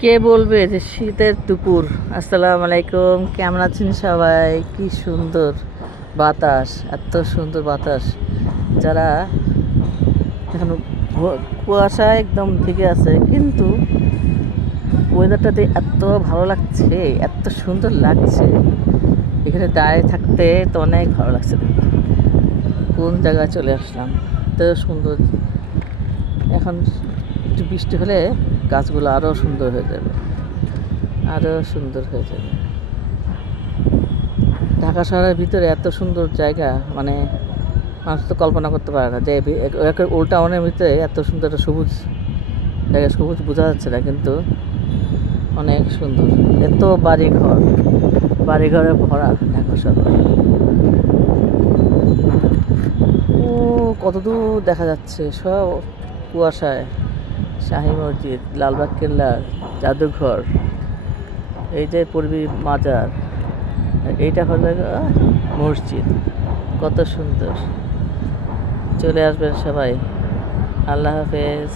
কে বলবে যে শীতের দুপুর। আসসালামু আলাইকুম, কেমন আছেন সবাই? কি সুন্দর বাতাস, এত সুন্দর বাতাস। যারা এখন কুয়াশা একদম ঢেকে আছে, কিন্তু ওয়েদারটাতে এত ভালো লাগছে, এত সুন্দর লাগছে। এখানে দাঁড়িয়ে থাকতে তো অনেক ভালো লাগছে। কোন জায়গায় চলে আসলাম, এত সুন্দর। এখন একটু বৃষ্টি হলে গাছগুলো আরও সুন্দর হয়ে যাবে, আরও সুন্দর হয়ে যাবে। ঢাকা শহরের ভিতরে এত সুন্দর জায়গা, মানে মানুষ তো কল্পনা করতে পারে না যে ওল্ড টাউনের ভিতরে এত সুন্দর একটা সবুজ জায়গা। সবুজ বোঝা যাচ্ছে না, কিন্তু অনেক সুন্দর। এত বাড়িঘরে ভরা ঢাকা শহর। ও কতদূর দেখা যাচ্ছে, সব কুয়াশায়। শাহী মসজিদ, লালবাগ কেল্লা, জাদুঘর, এই যে পূর্বী মাজার, এইটা হলো মসজিদ। কত সুন্দর। চলে আসবেন সবাই। আল্লাহ হাফেজ।